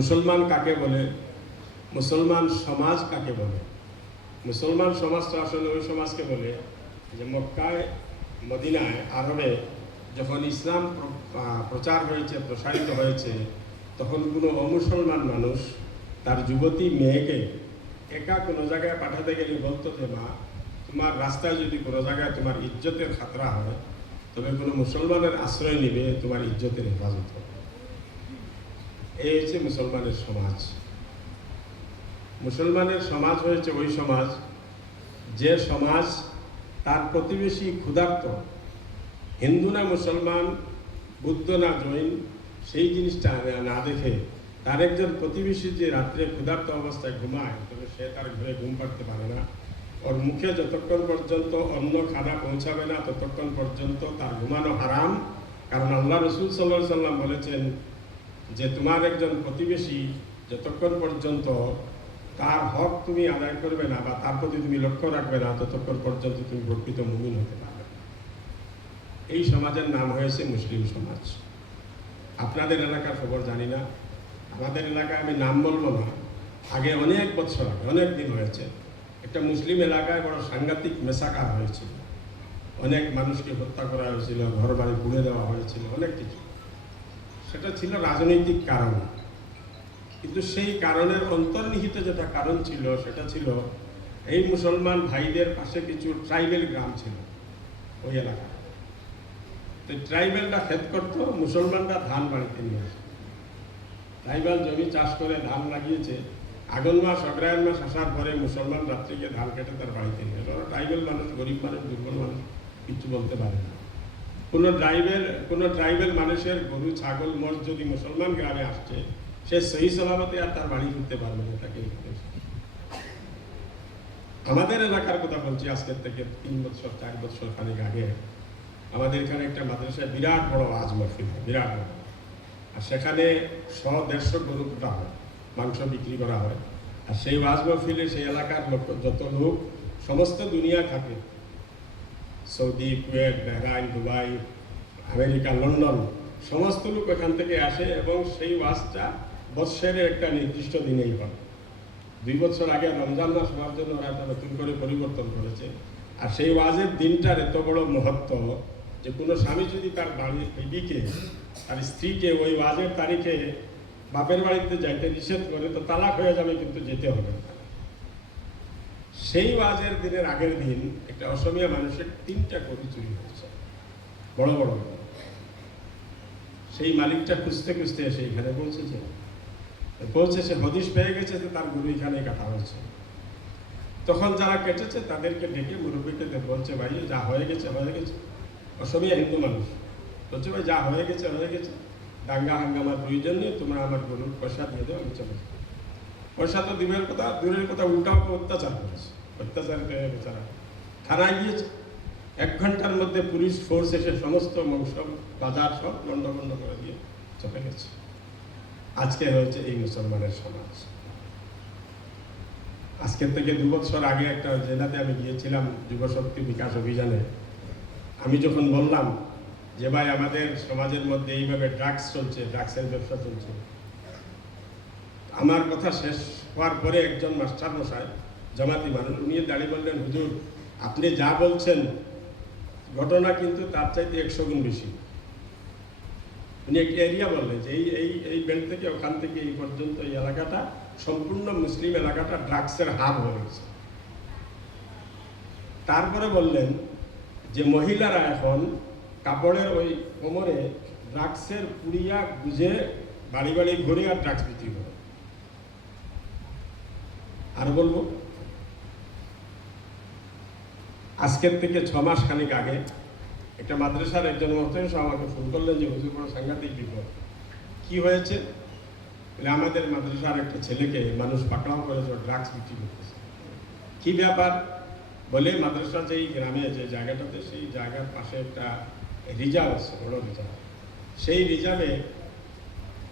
মুসলমান কাকে বলে, মুসলমান সমাজ কাকে বলে। মুসলমান সমাজটা আসলে ওই সমাজকে বলে যে মক্কায়, মদিনায়, আরবে যখন ইসলাম প্রচার হয়েছে, প্রসারিত হয়েছে, তখন কোনো অমুসলমান মানুষ তার যুবতী মেয়েকে একা কোনো জায়গায় পাঠাতে গেলে বলতো যে মা, তোমার রাস্তায় যদি কোনো জায়গায় তোমার ইজ্জতের খাতরা হয়, তবে কোনো মুসলমানের আশ্রয় নিবে, তোমার ইজ্জতের হেফাজত হবে। এই হচ্ছে মুসলমানের সমাজ। মুসলমানের সমাজ হয়েছে ওই সমাজ যে সমাজ তার প্রতিবেশী ক্ষুধার্ত, হিন্দু না মুসলমান, বুদ্ধ না জৈন, সেই জিনিসটা না দেখে তার একজন প্রতিবেশী যে রাত্রে ক্ষুধার্ত অবস্থায় ঘুমায়, তবে সে তার ঘরে ঘুম পাড়তে পারে না। ওর মুখে যতক্ষণ পর্যন্ত অন্য খানা পৌঁছাবে না, ততক্ষণ পর্যন্ত তার ঘুমানো হারাম। কারণ আল্লাহ রসুল সাল্লাল্লাহু আলাইহি সাল্লাম বলেছেন যে তোমার একজন প্রতিবেশী যতক্ষণ পর্যন্ত তার হক তুমি আদায় করবে না বা তার প্রতি তুমি লক্ষ্য রাখবে না, ততক্ষণ পর্যন্ত তুমি প্রকৃত মুমিন হতে পারবে না। এই সমাজের নাম হয়েছে মুসলিম সমাজ। আপনাদের এলাকার খবর জানি না, আমাদের এলাকায় আমি নাম বলবো না, আগে অনেক বছর আগে, অনেক দিন হয়েছে, একটা মুসলিম এলাকায় বড় সাংঘাতিক মেসাকার হয়েছিল। অনেক মানুষকে হত্যা করা হয়েছিল, ঘর বাড়ি পুড়ে দেওয়া হয়েছিল, অনেক কিছু। সেটা ছিল রাজনৈতিক কারণ, কিন্তু সেই কারণের অন্তর্নিহিত যেটা কারণ ছিল সেটা ছিল এই মুসলমান ভাইদের পাশে কিছু ট্রাইবেল গ্রাম ছিল ওই এলাকায়। তো ট্রাইবেলরা ক্ষেত করত, মুসলমানরা ধান বাড়িতে নিয়ে আসে। ট্রাইবেল জমি চাষ করে ধান লাগিয়েছে, আগুন মাস অগ্রহায়ণ মাস আসার পরে মুসলমান রাত্রে গিয়ে ধান কেটে তার বাড়িতে নিয়ে আসে। ট্রাইবেল মানুষ, গরিব মানুষ, দুর্বল মানুষ, কিচ্ছু বলতে পারে না। কোনো ট্রাইবেল মানুষের গরু, ছাগল, মোষ যদি মুসলমান গ্রামে আসছে, সে সহি সালামতে আর তার বাড়ি ফিরতে পারবে না। তাকে আমাদের এলাকার কথা বলছি, আজকের থেকে 3 বছর 4 বছর খানিক আগে আমাদের এখানে একটা মাদ্রাসায় বিরাট বড় ওয়াজ মাহফিল হয়, বিরাট বড়। আর সেখানে 100-150 গরু কাটা হয়, মাংস বিক্রি করা হয়। আর সেই ওয়াজ মাহফিলে সেই এলাকার যত লোক সমস্ত দুনিয়া থাকে, Saudi, Kuwait, Bahrain, Dubai, America, London, সমস্ত লোক এখান থেকে আসে এবং সেই ওয়াজটা বৎসরের একটা নির্দিষ্ট দিনেই হয়। 2 বছর আগে রমজান মাস হওয়ার জন্য ওরা একটা নতুন করে পরিবর্তন করেছে। আর সেই ওয়াজের দিনটার এত বড় মহত্ব যে কোনো স্বামী যদি তার বাড়ির বিবিকে, তার স্ত্রীকে ওই ওয়াজের তারিখে বাপের বাড়িতে যাইতে নিষেধ করে, তো তালাক হয়ে যাবে, কিন্তু যেতে হবে না। সেই ওয়াজের দিনের আগের দিন একটা অসমীয়া মানুষের 3টা গরু চুরি হয়েছে, বড় বড়। সেই মালিকটা খুঁজতে খুঁজতে এসে এখানে পৌঁছেছে, হদিশ পেয়ে গেছে যে তার গরু এখানে কাটা হয়েছে। তখন যারা কেটেছে তাদেরকে ডেকে মুরব্বীকে বলছে, ভাই যা হয়ে গেছে হয়ে গেছে। অসমীয়া হিন্দু মানুষ বলছে, ভাই যা হয়ে গেছে হয়ে গেছে, দাঙ্গা হাঙ্গামার প্রয়োজন নেই, তোমরা আমার গরুর পয়সা দিয়ে দেবো, আমি চলে যাবো। পয়সা তো দিবের কথা, দূরের কথা, উল্টাও অত্যাচার করেছে। অত্যাচার করে বেচারা থানায় গিয়েছে। 1 ঘন্টার মধ্যে পুলিশ ফোর্স এসে সমস্ত মাংস বাজার সব লন্ডভন্ড করে দিয়ে চলে গেছে। আজকে হয়েছে এই মুসলমানের সমাজ। আজকের থেকে 2 বছর আগে একটা জেলাতে আমি গিয়েছিলাম যুবশক্তি বিকাশ অভিযানে। আমি যখন বললাম যে ভাই আমাদের সমাজের মধ্যে এইভাবে ড্রাগস চলছে, ড্রাগসের ব্যবসা চলছে, আমার কথা শেষ হওয়ার পরে একজন মাস্টার মশাই, জামাতি মানুষ, উনি দাঁড়িয়ে বললেন, হুজুর আপনি যা বলছেন ঘটনা কিন্তু তার চাইতে 100 গুণ বেশি। উনি একটি এরিয়া বললেন যে এই বেল্ট থেকে ওখান থেকে এই পর্যন্ত এই এলাকাটা সম্পূর্ণ মুসলিম এলাকাটা ড্রাগসের হাব হয়ে গেছে। তারপরে বললেন যে মহিলারা এখন কাপড়ের ওই কোমরে ড্রাগসের পুড়িয়া গুজে বাড়ি বাড়ি ঘুরে আর ড্রাগস বিক্রি করে। আর বলবো, আজকের থেকে 6 মাস খানিক আগে একটা মাদ্রাসার একজন মহাশয় আমাকে ফোন করলেন যে হুজুর বড় সাংঘাতিক বিপদ। কি হয়েছে? আমাদের মাদ্রাসার একটা ছেলেকে মানুষ পাকড়াও করেছে, ড্রাগস বিক্রি করতেছে। কি ব্যাপার? বলে মাদ্রাসা যেই গ্রামে যে জায়গাটাতে, সেই জায়গার পাশে একটা রিজার্ভ আছে, বড় রিজার্ভ। সেই রিজার্ভে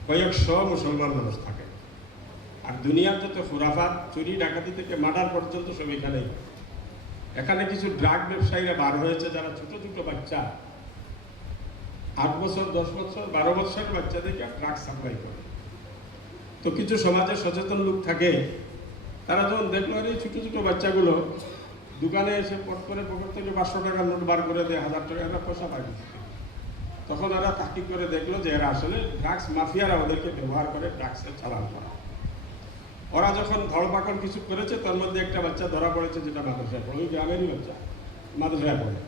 কয়েকশো মুসলমান মানুষ থাকে। আর দুনিয়ার যত খুরাফাত, চুরি ডাকাতি থেকে মার্ডার পর্যন্ত সব এখানেই। এখানে কিছু ড্রাগ ব্যবসায়ীরা বার হয়েছে, যারা ছোট ছোট বাচ্চা, 8 বছর, 10 বছর, 12 বছরের বাচ্চাদেরকে ড্রাগ সাপ্লাই করে। তো কিছু সমাজে সচেতন লোক থাকে, তারা যখন দেখলো এই ছোটো ছোটো বাচ্চাগুলো দোকানে এসে পট করে পকেট থেকে 500 টাকার নোট বার করে দেয়, 1000 টাকা, এরা পয়সা পায়, তখন এরা তাকিদ করে দেখলো যে এরা আসলে ড্রাগস মাফিয়ারা ওদেরকে ব্যবহার করে ড্রাগসের চালান করা। ওরা যখন ধরপাকড় কিছু করেছে, তার মধ্যে একটা বাচ্চা ধরা পড়েছে যেটা মাদ্রাসায় পড়ে, ওই গ্রামেরই বাচ্চা মাদ্রাসায় পড়ে।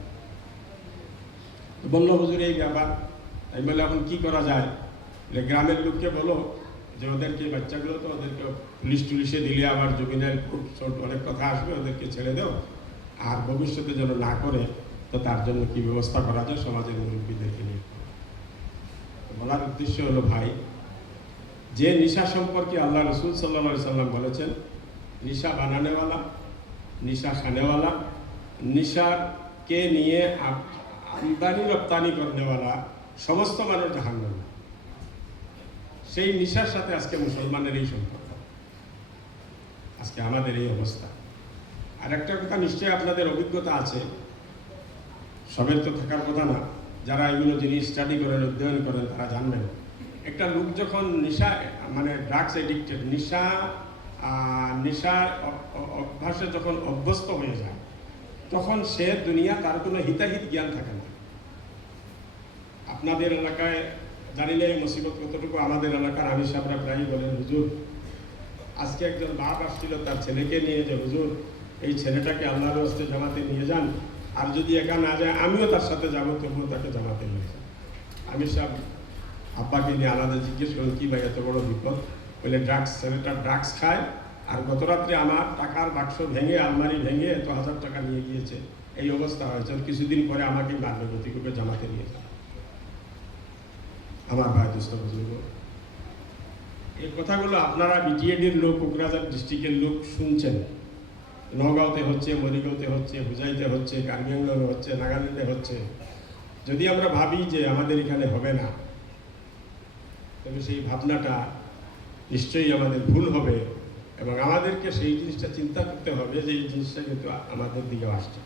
বললো হুজুর এই ব্যাপার, আমি বলে এখন কি করা যায়? গ্রামের লোককে বলো যে ওদেরকে বাচ্চাগুলো তো ওদেরকে পুলিশ টুলিশে দিলে আবার জমিনের খুব ছোট অনেক কথা আসবে, ওদেরকে ছেড়ে দাও, আর ভবিষ্যতে যেন না করে, তো তার জন্য কি ব্যবস্থা করা যায় সমাজের মুরব্বীদেরকে নিয়ে। বলার উদ্দেশ্য হলো ভাই, যে নিশা সম্পর্কে আল্লাহ রসুল সাল্লাল্লাহু সাল্লাম বলেছেন, নিশা বানানেওয়ালা, নিশা খানেওয়ালা, নিশাকে নিয়ে আমদানি রপ্তানি করনেওয়ালা সমস্ত মানুষ জাহান্নামী। সেই নিশার সাথে আজকে মুসলমানের এই সম্পর্ক, আজকে আমাদের এই অবস্থা। আর একটা কথা নিশ্চয়ই আপনাদের অভিজ্ঞতা আছে, সবের তো থাকার কথা না, যারা এগুলো জিনিস স্টাডি করেন, অধ্যয়ন করেন, তারা জানবেন একটা লোক যখন নেশা মানে ড্রাগস এডিক্টেড, নেশা অভ্যাসে যখন অভ্যস্ত হয়ে যায়, তখন সে দুনিয়া তার কোনো হিতাহিত জ্ঞান থাকে না। আপনাদের এলাকায় জানি না এই মুসিবত কতটুকু, আমাদের এলাকার আমির সাহেবরা প্রায়ই বলেন, হুজুর আজকে একজন বাপ আসছিল তার ছেলেকে নিয়ে, যে হুজুর এই ছেলেটাকে আল্লাহর রাস্তায় জামাতে নিয়ে যান, আর যদি একা না যায় আমিও তার সাথে যাবো, তবুও তাকে জামাতে নিয়ে যান। আমির সাহেব আব্বাকে নিয়ে আলাদা জিজ্ঞেস করেন, কি ভাই এত বড় বিপদ? বলে ড্রাগস, ছেলেটা ড্রাগস খায়, আর গত রাত্রে আমার টাকার বাক্স ভেঙে, আলমারি ভেঙে এত 1000 টাকা নিয়ে গিয়েছে, এই অবস্থা হয়েছে, কিছুদিন পরে আমাকে মারবে, গতিরূপে জামাতে নিয়ে যান। আমার ভাই দোস্ত বুজুর্গ, এই কথাগুলো আপনারা বিটিএডির লোক, কোকরাঝার ডিস্ট্রিক্টের লোক শুনছেন। নগাঁওতে হচ্ছে, মরিগাঁওতে হচ্ছে, হুজাইতে হচ্ছে, কার্বি আংলংয়ে হচ্ছে, নাগাল্যান্ডে হচ্ছে। যদি আমরা ভাবি যে আমাদের এখানে হবে না, তবে সেই ভাবনাটা নিশ্চয়ই আমাদের ভুল হবে, এবং আমাদেরকে সেই জিনিসটা চিন্তা করতে হবে যে এই জিনিসটা কিন্তু আমাদের দিকেও আসছে।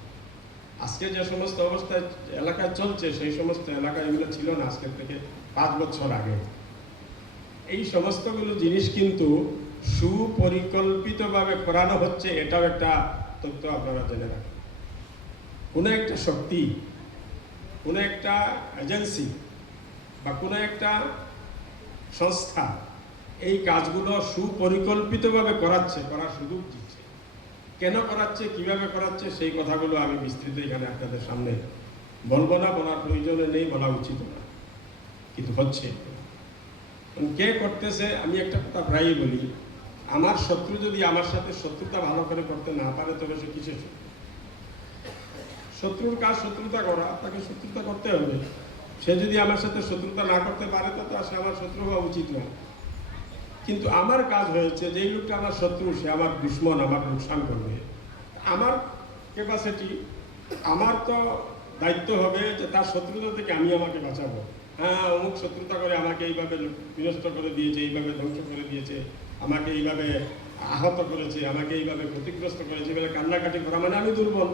আজকে যে সমস্ত অবস্থায় এলাকায় চলছে, সেই সমস্ত এলাকায় এগুলো ছিল না আজকের থেকে 5 বছর আগে। এই সমস্তগুলো জিনিস কিন্তু সুপরিকল্পিতভাবে করানো হচ্ছে, এটাও একটা তথ্য আপনারা জেনে রাখেন। কোনো একটা শক্তি, কোনো একটা এজেন্সি বা কোনো একটা সংস্থা এই কাজগুলো সুপরিকল্পিতভাবে করাচ্ছে, করার সুযোগ দিচ্ছে। কেন করাচ্ছে, কিভাবে করাচ্ছে, সেই কথাগুলো আমি বিস্তৃত এখানে আপনাদের সামনে বলবো না, বলার প্রয়োজনে নেই, বলা উচিত না, কিন্তু হচ্ছে। কে করতেছে? আমি একটা কথা প্রায়ই বলি, আমার শত্রু যদি আমার সাথে শত্রুতা ভালো করে করতে না পারে, তবে সে কিসের শত্রু? শত্রুর কাজ শত্রুতা করা, আপনাকে শত্রুতা করতে হবে। সে যদি আমার সাথে শত্রুতা না করতে পারে, তো সে আমার শত্রু হওয়া উচিত না। কিন্তু আমার কাজ হয়েছে, যেই লোকটা আমার শত্রু, সে আমার দুশ্মন, আমার লোকসান করবে, আমার ক্যাপাসিটি, আমার তো দায়িত্ব হবে যে তার শত্রুতা থেকে আমি আমাকে বাঁচাবো। হ্যাঁ, অমুক শত্রুতা করে আমাকে এইভাবে বিনষ্ট করে দিয়েছে, এইভাবে ধ্বংস করে দিয়েছে, আমাকে এইভাবে আহত করেছে, আমাকে এইভাবে ক্ষতিগ্রস্ত করেছে, বলে কান্নাকাটি করা মানে আমি দুর্বল।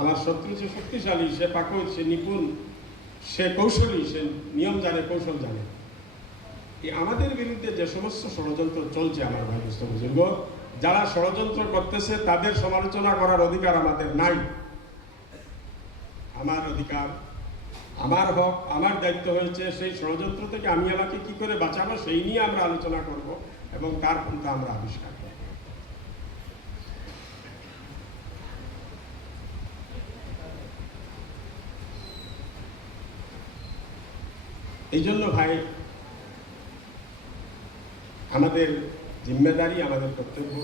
আমার শত্রু সে শক্তিশালী, সে পাকড়, সে নিপুণ, সে কৌশলী, সে নিয়ম জানে, কৌশল জানে। এই আমাদের বিরুদ্ধে যে সমস্ত ষড়যন্ত্র চলছে, আমার ভাই বুজুর্গ, যারা ষড়যন্ত্র করতেছে তাদের সমালোচনা করার অধিকার আমাদের নাই। আমার অধিকার, আমার হক, আমার দায়িত্ব হয়েছে সেই ষড়যন্ত্র থেকে আমি আমাকে কি করে বাঁচাবো, সেই নিয়ে আমরা আলোচনা করব এবং তার পন্থা আমরা আবিষ্কার করব। এই জন্য ভাই, আমাদের জিম্মেদারি, আমাদের কর্তব্য,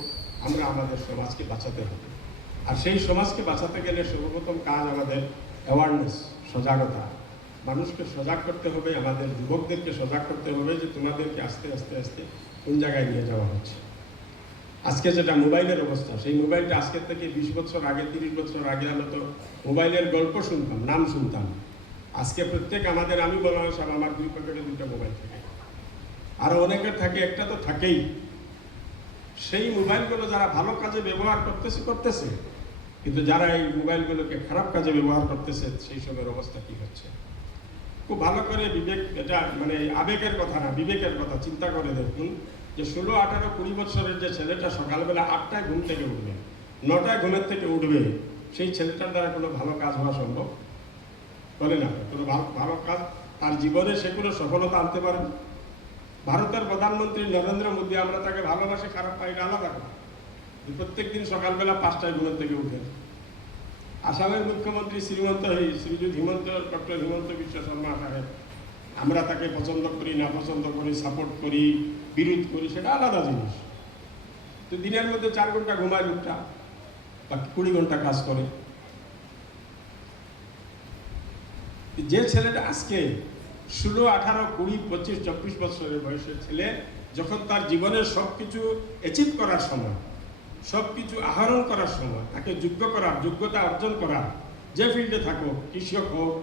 আমরা আমাদের সমাজকে বাঁচাতে হবে। আর সেই সমাজকে বাঁচাতে গেলে সর্বপ্রথম কাজ আমাদের অ্যাওয়ারনেস, সজাগতা। মানুষকে সজাগ করতে হবে, আমাদের যুবকদেরকে সজাগ করতে হবে যে তোমাদেরকে আস্তে আস্তে আস্তে কোন জায়গায় নিয়ে যাওয়া হচ্ছে। আজকে যেটা মোবাইলের অবস্থা, সেই মোবাইলটা আজকের থেকে 20 বছর আগে, 30 বছর আগে আমরা তো মোবাইলের গল্প শুনতাম, নাম শুনতাম। আজকে প্রত্যেক আমাদের, আমি বলা সব আমার 2 পকেটে 2টা মোবাইল থাকে, আরও অনেকের থাকে, একটা তো থাকেই। সেই মোবাইলগুলো যারা ভালো কাজে ব্যবহার করতেছে, কিন্তু যারা এই মোবাইলগুলোকে খারাপ কাজে ব্যবহার করতেছে, সেই সবের অবস্থা কি হচ্ছে খুব ভালো করে বিবেক, এটা মানে আবেগের কথা না, বিবেকের কথা চিন্তা করে দেখুন যে 16, 18, 20 বছরের যে ছেলেটা সকালবেলা 8টায় ঘুম থেকে উঠবে, 9টায় ঘুমের থেকে উঠবে, সেই ছেলেটার দ্বারা কোনো ভালো কাজ হওয়া সম্ভব বলে না। কোনো ভালো কাজ তার জীবনে সে কোনো সফলতা আনতে পারে না। ভারতের প্রধানমন্ত্রী নরেন্দ্র মোদী, আমরা তাকে ভালোবাসে খারাপ পাই না, আলাদা কথা। প্রত্যেক দিন সকালবেলা 5টায় ঘুমের থেকে উঠে। আসামের মুখ্যমন্ত্রী শ্রীযুত ডক্টর হিমন্ত বিশ্ব শর্মা সাহেব, আমরা তাকে পছন্দ করি না পছন্দ করি, সাপোর্ট করি, বিরোধ করি, সেটা আলাদা জিনিস। তো দিনের মধ্যে 4 ঘন্টা ঘুমায় লোকটা, বা 20 ঘন্টা কাজ করে। যে ছেলেটা আজকে 16, 18, 20, 25, 24 বছরের বয়সের ছেলে, যখন তার জীবনের সবকিছু অ্যাচিভ করার সময়, সবকিছু আহরণ করার সময়, তাকে যোগ্যতা অর্জন করার, যে ফিল্ডে থাকুক, কৃষক হোক,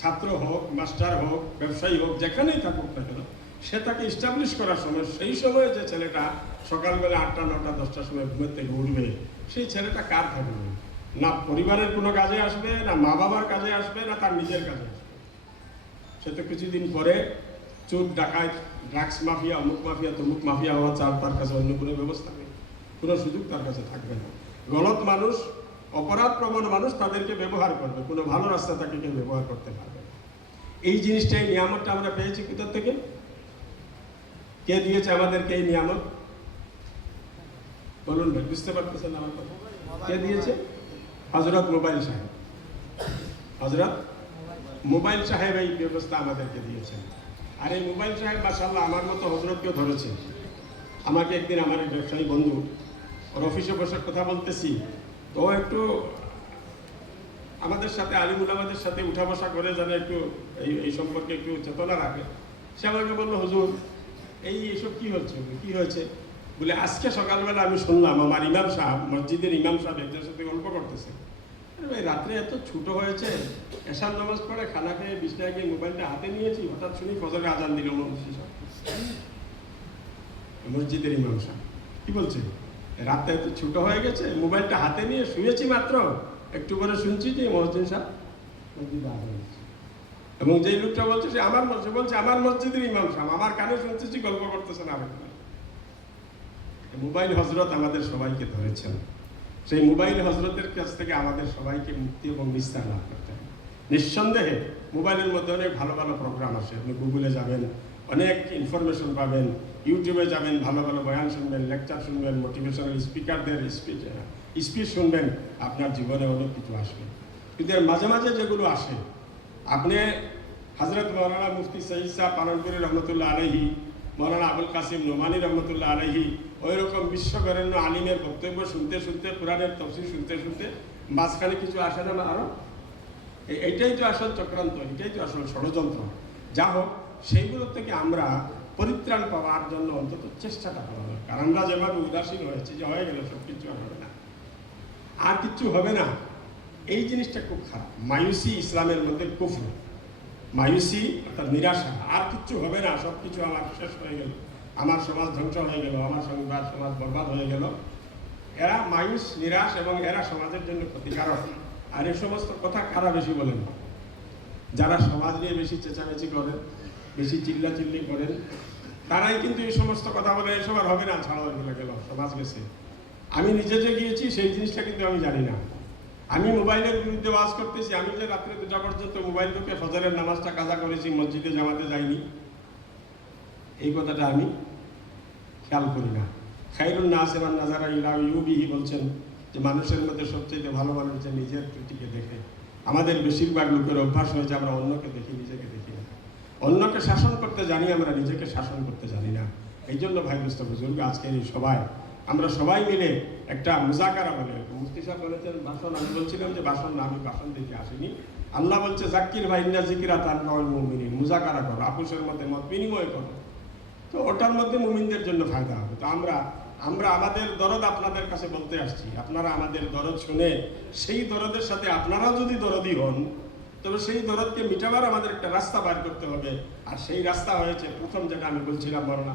ছাত্র হোক, মাস্টার হোক, ব্যবসায়ী হোক, যেখানেই থাকুক না কেন, সে তাকে ইস্টাবলিশ করার সময়, সেই সময়ে যে ছেলেটা সকালবেলা 8টা, 9টা, 10টার সময় ঘুমের থেকে উঠবে, সেই ছেলেটা কার থাকবে? না পরিবারের কোনো কাজে আসবে, না মা বাবার কাজে আসবে, না তার নিজের কাজে আসবে। সে তো কিছুদিন পরে চোর, ডাকাত, ড্রাগস মাফিয়া, অমুক মাফিয়া, তমুক মাফিয়া হওয়া চার, তার কাছে অন্য কোনো ব্যবস্থা নেই, কোনো সুযোগ তার কাছে থাকবে না। গলত মানুষ, অপরাধ প্রবণ মানুষ তাদেরকে ব্যবহার করবে, কোনো ভালো রাস্তা তাকে কেউ ব্যবহার করতে পারবে না। এই জিনিসটাই নিয়ামতটা আমরা পেয়েছি কোথা থেকে? কে দিয়েছে আমাদেরকে এই নিয়ামত? বলুন ভাই, বুঝতে পারতেছেন আমার কথা? কে দিয়েছে? হযরত মোবাইল সাহেব। হযরত মোবাইল সাহেব এই ব্যবস্থা আমাদেরকে দিয়েছেন। আর এই মোবাইল সাহেব মাশাআল্লাহ আমার মতো হযরতকেও ধরেছে। আমাকে একদিন আমার এক ব্যবসায়ী বন্ধু, ওর অফিসে বসে কথা বলতেছি, তো একটু আমাদের সাথে, আলিমুল আমাদের সাথে উঠা বসা করে যেন একটু এই সম্পর্কে একটু চেতনা রাখে। সে আমাকে বললো, হুজুর এইসব কি হচ্ছে, কি হয়েছে? বলে আজকে সকালবেলা আমি শুনলাম আমার ইমাম সাহেব, মসজিদের ইমাম সাহেব একজনের সাথে গল্প করতেছে। ভাই রাত্রে এত ছোট হয়েছে, এশার নামাজ পড়ে খানা খেয়ে বিছনায় গিয়ে মোবাইলটা হাতে নিয়েছি, হঠাৎ শুনি ফজরের আজান দিল মসজিদের ইমাম সাহেব। কি বলছে? রাতে এত ছোট হয়ে গেছে, মোবাইলটা হাতে নিয়ে শুয়েছি মাত্র, একটু পরে শুনছি যে মসজিদ সাহেব মসজিদে আজান দিচ্ছে। এবং যেই লোকটা বলছে সে আমার মসজিদ, বলছে আমার মসজিদের ইমাম সাহেব, আমার কানে শুনতেছি, গল্প করতেছেন। মোবাইল হযরত আমাদের সবাইকে ধরেছেন। সেই মোবাইল হযরতের কাছ থেকে আমাদের সবাইকে মুক্তি এবং নিস্তার লাভ করতে হবে। নিঃসন্দেহে মোবাইলের মধ্যে অনেক ভালো ভালো প্রোগ্রাম আসে, আপনি গুগলে যাবেন, অনেক ইনফরমেশন পাবেন, ইউটিউবে যাবেন, ভালো ভালো বয়ান শুনবেন, লেকচার শুনবেন, মোটিভেশনাল স্পিকারদের স্পিচ শুনবেন, আপনার জীবনে অনেক কিছু আসবে। কিন্তু এর মাঝে মাঝে যেগুলো আসে, আপনি হযরত মাওলানা মুফতি সঈদ সাহেব পালনপুরি রহমতুল্লাহ আলাইহি, মাওলানা আবুল কাসিম নোমানী রহমতুল্লাহ আলাইহি, ওই রকম বিশ্ববরেণ্য আলিমের বক্তব্য শুনতে শুনতে, কোরআনের তাফসীর শুনতে শুনতে মাঝখানে কিছু আসে না আরো? এইটাই তো আসল চক্রান্ত, এটাই তো আসল ষড়যন্ত্র। যা হোক, সেইগুলোর থেকে আমরা পরিত্রাণ পাওয়ার জন্য অন্তত চেষ্টাটা করা দরকার। আমরা যেভাবে উদাসীন হয়েছি যে হয়ে গেল সব কিছু হবে না, আর কিচ্ছু হবে না, এই জিনিসটা খুব খারাপ। মায়ুসি ইসলামের মধ্যে কুফর, মায়ুসি অর্থাৎ নিরাশা, আর কিচ্ছু হবে না, সব কিছু আমার শেষ হয়ে গেল, আমার সমাজ ধ্বংস হয়ে গেল, আমার সমাজ বরবাদ হয়ে গেল। এরা মায়ুস, নিরাশ, এবং এরা সমাজের জন্য ক্ষতিকারক। আর এই সমস্ত কথা কারা বেশি বলেন? যারা সমাজ নিয়ে বেশি চেঁচামেচি করেন, বেশি চিল্লাচিল্লি করেন, তারাই কিন্তু এই সমস্ত কথা বলে এসব আর হবে না, ছাড়াও এগুলো গেল, সমাজ গেছে। আমি নিজে যে গিয়েছি সেই জিনিসটা কিন্তু আমি জানি না। আমি মোবাইলের বিরুদ্ধে ওয়াজ করতেছি। আমি যে রাত্রে 2টা পর্যন্ত মোবাইল ঢুকে ফজরের নামাজটা কাজা করেছি, মসজিদে জামাতে যাইনি, এই কথাটা আমি খেয়াল করি না। খায়রুন নাস মান নাযারা ইলা ইউবিহি বলছেন যে মানুষের মধ্যে সবচেয়ে ভালো মানুষ যে নিজের ত্রুটিকে দেখে। আমাদের বেশিরভাগ লোকের অভ্যাস হয়েছে আমরা অন্যকে দেখি, নিজেকে দেখি না। অন্যকে শাসন করতে জানি, আমরা নিজেকে শাসন করতে জানি না। এই জন্য ভাই বুঝতে বুঝুন, আজকের এই সবাই আমরা সবাই মিলে একটা মুজাকারা বলে, মুফতি সাহেব বলেছেন ভাষণ, আমি বলছিলাম যে ভাষণ না, আমি ভাষণ দিতে আসিনি। আল্লাহ বলছে জাক্কির ভাই ইন্না যিকরা তানফাউল মুমিনিন, মুজাকারা করো, আপুসের মধ্যে মত বিনিময় করো, তো ওটার মধ্যে মুমিনদের জন্য ফায়দা হবে। তো আমরা আমাদের দরদ আপনাদের কাছে বলতে আসছি। আপনারা আমাদের দরদ শুনে সেই দরদের সাথে আপনারাও যদি দরদি হন, তবে সেই দরদকে মিটাবার আমাদের একটা রাস্তা বার করতে হবে। আর সেই রাস্তা হয়েছে প্রথম যেটা আমি বলছিলাম, মাওলানা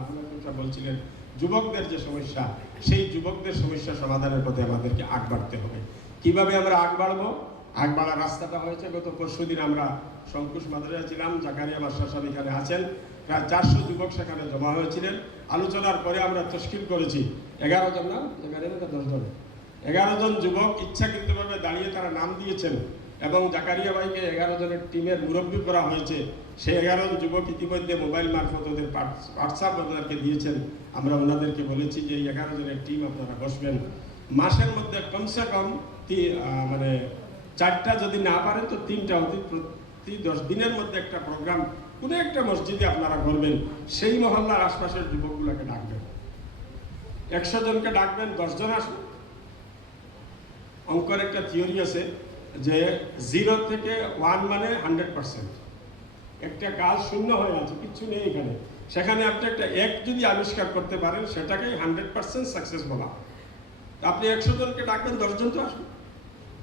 বলছিলেন যুবকদের যে সমস্যা, সেই যুবকদের সমস্যা সমাধানের পথে আমাদেরকে আগ বাড়তে হবে। কিভাবে আমরা আগ বাড়বো? আগ বাড়ার রাস্তাটা হয়েছে, গত পরশুদিন আমরা শঙ্কুশ মাদ্রাসায় ছিলাম, জাকারিয়া মাস্টার সাহেব এখানে আছেন, প্রায় 400 যুবক সেখানে জমা হয়েছিলেন। আলোচনার পরে আমরা তশকিল করেছি 11 জন, না 10 জন, 11 জন যুবক ইচ্ছাকৃতভাবে দাঁড়িয়ে তারা নাম দিয়েছেন এবং জাকারিয়া ভাইকে 11 জনের টিমের মুরব্বী করা হয়েছে। সেই 11 জন যুবক ইতিমধ্যে মোবাইল মারফত ওদের হোয়াটসঅ্যাপ আপনাদেরকে দিয়েছেন। আমরা ওনাদেরকে বলেছি যে এই 11 জনের টিম আপনারা বসবেন, মাসের মধ্যে কমসে কম মানে 4টা, যদি না পারেন তো 3টা, প্রতি 10 দিনের মধ্যে একটা প্রোগ্রাম কোনো একটা মসজিদে আপনারা করবেন। সেই মহল্লার আশপাশের যুবকগুলোকে ডাকবেন, 100 জনকে ডাকবেন, 10 জন আসবেন। অঙ্কের একটা থিওরি আছে যে 0 থেকে 1 মানে 100%। একটা কাজ শূন্য হয়ে আছে, কিছু নেই এখানে, সেখানে আপনি একটা এক যদি আবিষ্কার করতে পারেন সেটাকে 100% সাকসেস বলা। আপনি 100 জনকে ডাকবেন, 10 জন তো আসবে,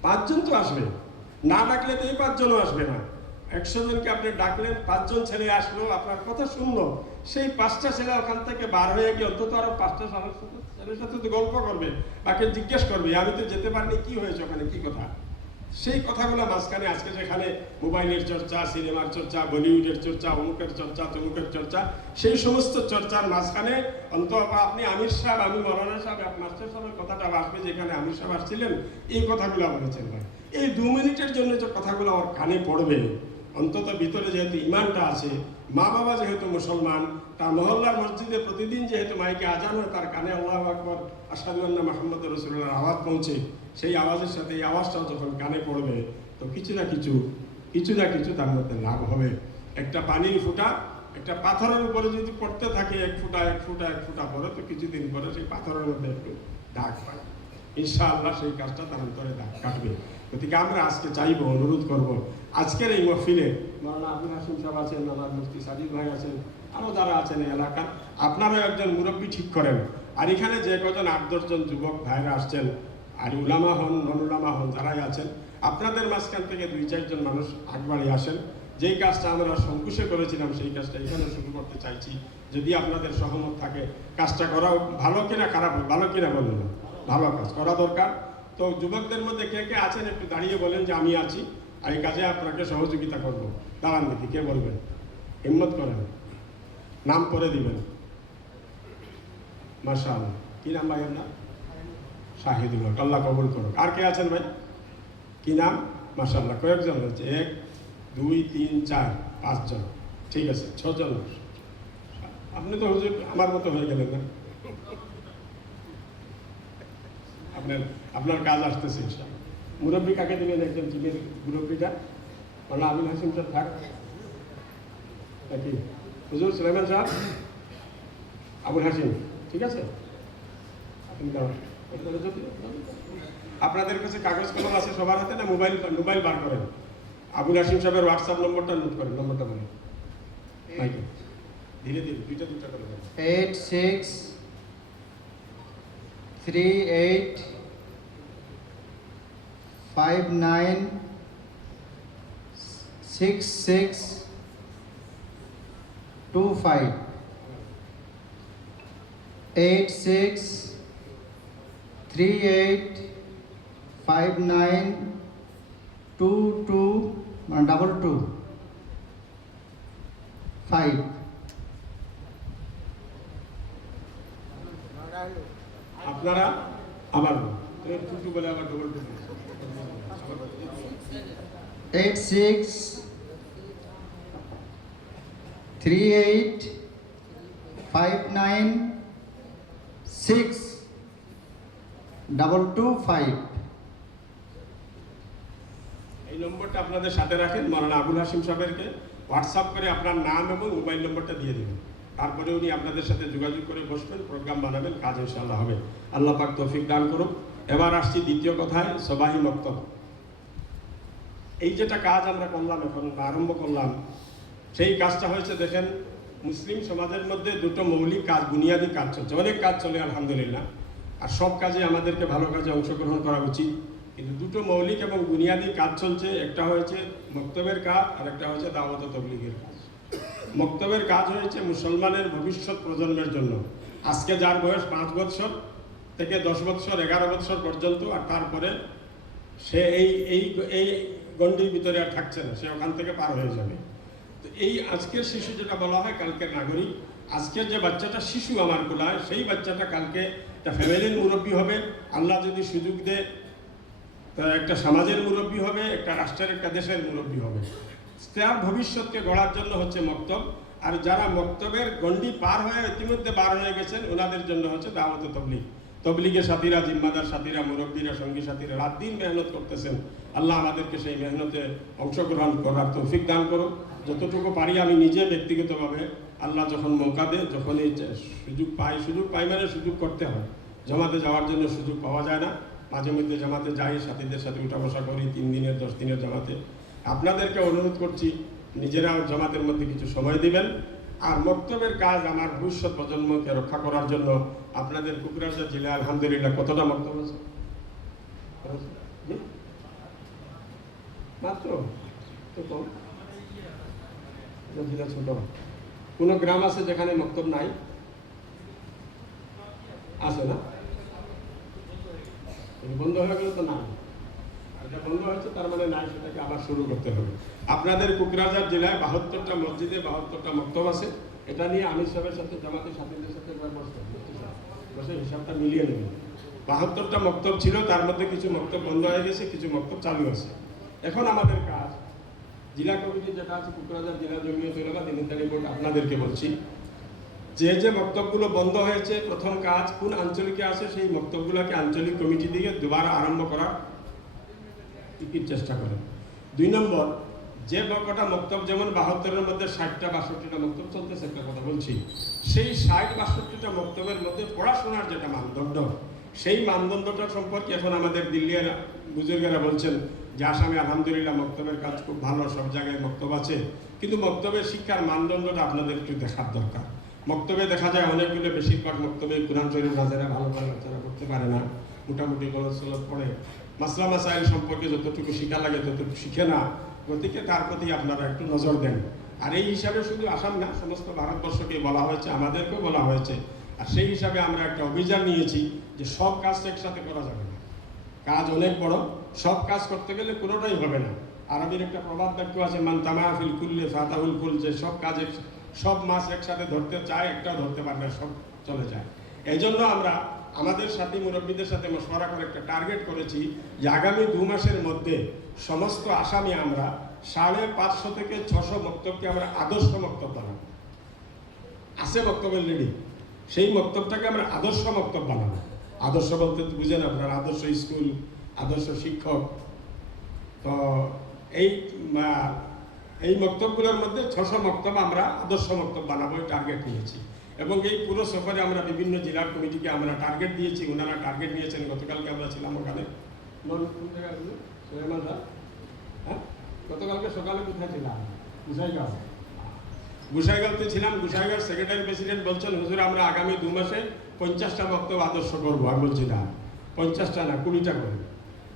5 জন তো আসবে, না ডাকলে তো এই 5 জনও আসবে না। 100 জনকে আপনি ডাকলেন, 5 জন ছেলে আসলো, আপনার কথা শুনলো, সেই 5টা ছেলে ওখান থেকে বার হয়ে গিয়ে অন্তত আরো 5টা ছেলের সাথে তো গল্প করবে, তাকে জিজ্ঞেস করবে আমি তো যেতে পারিনি, কি হয়েছে ওখানে, কি কথা। সেই কথাগুলো মাঝখানে আজকে যেখানে মোবাইলের চর্চা, সিনেমার চর্চা, বলিউডের চর্চা, অমুকের চর্চা, তমুকের চর্চা, সেই সমস্ত চর্চার মাঝখানে অন্তত আপনি আমির সাহেব, আমি মৌলানা সাহেব, মাস্টার সাহেবের কথাটা আসবে, যেখানে আমির সাহেব আসছিলেন, এই কথাগুলো বলেছেন ভাই। এই 2 মিনিটের জন্য যে কথাগুলো আমার কানে পড়বে, অন্তত ভিতরে যেহেতু ইমানটা আছে, মা বাবা যেহেতু মুসলমান, তার মহল্লার মসজিদে প্রতিদিন যেহেতু মাইকে আজান হয়, তার কানে আল্লাহু আকবার, আশহাদু আন্না মুহাম্মাদুর রাসূলুল্লাহর আওয়াজ পৌঁছে, সেই আওয়াজের সাথে এই আওয়াজটাও যখন কানে পড়বে তো কিছু না কিছু তার মধ্যে লাভ হবে। একটা পানির ফোঁটা একটা পাথরের উপরে যদি পড়তে থাকে 1 ফোঁটা পরে, তো কিছুদিন পরে সেই পাথরের মধ্যে একটু দাগ পায়, ইনশাআল্লাহ সেই কাজটা তার অন্তরে দাগ কাটবে। গতিকে আমরা আজকে চাইব, অনুরোধ করব, আজকের এই মহফিলে মাওলানা আবুল হাশিম সাহেব আছেন, আমার মুফতি সাজিদ ভাই আছেন, আরও যারা আছেন এই এলাকার, আপনারাও একজন মুরব্বী ঠিক করেন। আর এখানে যে কজন 8-10 জন যুবক ভাইরা আসছেন, আর উলামা হন, নন উলামা হন, যারাই আছেন, আপনাদের মাঝখান থেকে 2-4 জন মানুষ আগবাড়ি আসেন। যেই কাজটা আমরা সংকুশে করেছিলাম সেই কাজটা এখানে শুরু করতে চাইছি, যদি আপনাদের সহমত থাকে। কাজটা করা ভালো কিনা খারাপ, ভালো কিনা বলুন, ভালো কাজ করা দরকার। তো যুবকদের মধ্যে কে কে আছেন একটু দাঁড়িয়ে বলেন যে আমি আছি, আর এই কাজে আপনাকে সহযোগিতা করব। দাঁড়ান দেখি, কে বলবেন, হিম্মত করেন, নাম পরে দিবেন। মাশাআল্লাহ, কি নাম ভাইয়ের নাম? শাহিদুল হক, আল্লাহ কবুল করুক। আর কে আছেন ভাই, কি নাম? মাশাআল্লাহ, কয়েকজন হচ্ছে, 1 2 3 4 5 জন, ঠিক আছে, 6 জন। আপনি তো হুজুর আমার মতো হয়ে গেলেন না, আপনার কাজ আসতেছে। মুরব্বী কাকে দিবেন? একজন টিমের মুরব্বীটা মাওলানা আবুল হাশিম সাহেব থাক নাকি হুজুর সুলাইমান সাহেব, আবুল হাশিম, ঠিক আছে। আপনি আপনাদের কাছে কাগজ কলম আছে সবার হাতে, না মোবাইল বার করেন? আবুল হাশিম সাহেবের হোয়াটসঅ্যাপ নম্বরটা নোট করেন, নম্বরটা বলেন ধীরে ধীরে, দুইটা করে দেন। 8638596625 8638592225 আপনারা আবার টু বলে আবার ডবল 8638596225 এই নম্বরটা আপনাদের সাথে রাখেন। মাওলানা আবুল হাশিম সাহেবকে হোয়াটসঅ্যাপ করে আপনার নাম এবং মোবাইল নম্বরটা দিয়ে দেবেন, তারপরে উনি আপনাদের সাথে যোগাযোগ করে বসবেন, প্রোগ্রাম বানাবেন, কাজ ইনশাআল্লাহ হবে। আল্লাহ পাক তৌফিক দান করুক। এবার আসছি দ্বিতীয় কথায়, সবাহি মক্তব। এই যেটা কাজ আমরা করলাম, এখন আরম্ভ করলাম, সেই কাজটা হয়েছে, দেখেন মুসলিম সমাজের মধ্যে 2টো মৌলিক কাজ, বুনিয়াদী কাজ চলছে। অনেক কাজ চলে আলহামদুলিল্লাহ, আর সব কাজে আমাদেরকে ভালো কাজে অংশগ্রহণ করা উচিত, কিন্তু 2টো মৌলিক এবং বুনিয়াদী কাজ চলছে। একটা হয়েছে মক্তবের কাজ, আর একটা হচ্ছে দাওয়াত ও তাবলীগের কাজ। মক্তবের কাজ হয়েছে মুসলমানের ভবিষ্যৎ প্রজন্মের জন্য। আজকে যার বয়স 5 বছর থেকে 10 বছর, 11 বছর পর্যন্ত, আর তারপরে সে এই গণ্ডির ভিতরে আর থাকছে না, সে ওখান থেকে পার হয়ে যাবে। তো এই আজকের শিশু যেটা বলা হয় কালকের নাগরিক, আজকে যে বাচ্চাটা শিশু আমার গোলায়, সেই বাচ্চাটা কালকে একটা ফ্যামিলির মুরব্বী হবে, আল্লাহ যদি সুযোগ দেয় একটা সমাজের মুরব্বী হবে, একটা রাষ্ট্রের, একটা দেশের মুরব্বী হবে। তার ভবিষ্যৎকে গড়ার জন্য হচ্ছে মক্তব। আর যারা মক্তবের গণ্ডি পার হয়ে ইতিমধ্যে বার হয়ে গেছেন, ওনাদের জন্য হচ্ছে দাওয়াত তবলিগ। তবলিগের সাথীরা, জিম্মাদার সাথীরা, মুরব্বীরা, সঙ্গী সাথীরা রাত দিন মেহনত করতেছেন। আল্লাহ আমাদেরকে সেই মেহনতে অংশগ্রহণ করার তৌফিক দান করো। যতটুকু পারি আমি নিজে ব্যক্তিগতভাবে, আল্লাহ যখন মৌকা দেয়, যখনই সুযোগ পাই মানে সুযোগ করতে হয়। জামাতে যাওয়ার জন্য সুযোগ পাওয়া যায় না, মাঝে মধ্যে জামাতে যাই, সাথীদের সাথে উঠা বসা করি 3 দিনের 10 দিনের জামাতে। আপনাদেরকে অনুরোধ করছি নিজেরাও জামাতের মধ্যে কিছু সময় দিবেন। আর মক্তবের কাজ আমার ভবিষ্যৎ প্রজন্মকে রক্ষা করার জন্য আপনাদের কুকরাঝাড় জেলায় আলহামদুলিল্লাহ কতটা মক্তব আছে? মাত্র তো কম, জেলা ছোট। কোন গ্রাম আছে যেখানে মক্তব নাই? আছে না? বন্ধ হয়ে গেলে তো নাই, এটা বন্ধ হয়েছে তার মানে নাই, সেটাকে আবার শুরু করতে হবে। আপনাদের কুকরাঝাড় জেলায় 72টা মসজিদে 72টা মক্তব আছে। এটা নিয়ে আমির সাহেবের সাথে, জামাতের সাথীদের সাথে বসে হিসাবটা মিলিয়ে নেবেন। 72টা মক্তব ছিল, তার মধ্যে কিছু মক্তব বন্ধ হয়ে গেছে, কিছু মক্তব চালু আছে। এখন আমাদের কাজ, জেলা কমিটি যেটা আছে কুকরাঝাড় জেলা জমিয়ত উলামা দিনী বোর্ড, আপনাদেরকে বলছি যে মক্তবগুলো বন্ধ হয়েছে, প্রথম কাজ কোন আঞ্চলিকে আছে সেই মক্তবগুলোকে আঞ্চলিক কমিটি দিয়ে দুবার আরম্ভ করার টিকিট চেষ্টা করেন। 2 নম্বর, যে কটা মক্তব, যেমন 72-এর মধ্যে 60টা 62টা মক্তব চলতেছে, একটা কথা বলছি, সেই 60-62টা মক্তবের মধ্যে পড়াশোনার যেটা মানদণ্ড, সেই মানদণ্ডটা সম্পর্কে এখন আমাদের দিল্লির বুজুর্গেরা বলছেন যে আসামে আলহামদুলিল্লাহ মক্তবের কাজ খুব ভালো, সব জায়গায় মক্তব আছে, কিন্তু মক্তবের শিক্ষার মানদণ্ডটা আপনাদের একটু দেখার দরকার। মক্তবে দেখা যায় অনেকগুলো, বেশিরভাগ মক্তবে কোরআন শরীফ নাজেরা ভালো করে বাচ্চারা করতে পারে না, মোটামুটি গলত সলত পড়ে, মাসলা মাসাইল সম্পর্কে যতটুকু শিখা লাগে ততটুকু শিখে না। গতিকে তার প্রতি আপনারা একটু নজর দেন। আর এই হিসাবে শুধু আসাম না, সমস্ত ভারতবর্ষকে বলা হয়েছে, আমাদেরকেও বলা হয়েছে। আর সেই হিসাবে আমরা একটা অভিযান নিয়েছি যে সব কাজ একসাথে করা যাবে না, কাজ অনেক বড়, সব কাজ করতে গেলে কোনোটাই হবে না। আরবির একটা প্রবাদ বাক্য আছে, মান তামাফিল কুল্লে ফাতাহুল কুল, যে সব কাজ সব মাছ একসাথে ধরতে চায়, একটাও ধরতে পারলে সব চলে যায়। এই জন্য আমরা আমাদের সাথী মুরব্বীদের সাথে মশওয়ারা করে একটা টার্গেট করেছি যে আগামী 2 মাসের মধ্যে সমস্ত আসামি আমরা 550 থেকে 600 মক্তবকে আমরা আদর্শ মক্তব বানাবো। আছে মক্তবের লেডি, সেই মক্তবটাকে আমরা আদর্শ মক্তব বানাবো। আদর্শ বলতে বুঝেন আপনার, আদর্শ স্কুল, আদর্শ শিক্ষক। তো এই মক্তবগুলোর মধ্যে 600 মক্তব আমরা আদর্শ মক্তব বানাবো, টার্গেট নিয়েছি। এবং এই পুরো সফরে আমরা বিভিন্ন জেলার কমিটিকে আমরা টার্গেট দিয়েছি, ওনারা টার্গেট নিয়েছেন। গতকালকে আমরা ছিলাম ওখানে, হ্যাঁ, গতকালকে সকালে কোথায় ছিলাম? গুসাইগাঁওতে ছিলাম। গুসাইগাঁও সেক্রেটারি প্রেসিডেন্ট বলছেন, হুজুর আমরা আগামী 2 মাসে 50টা মক্তব আদর্শ করবো। আমি বলছি না, 50টা না, 20টা করেন,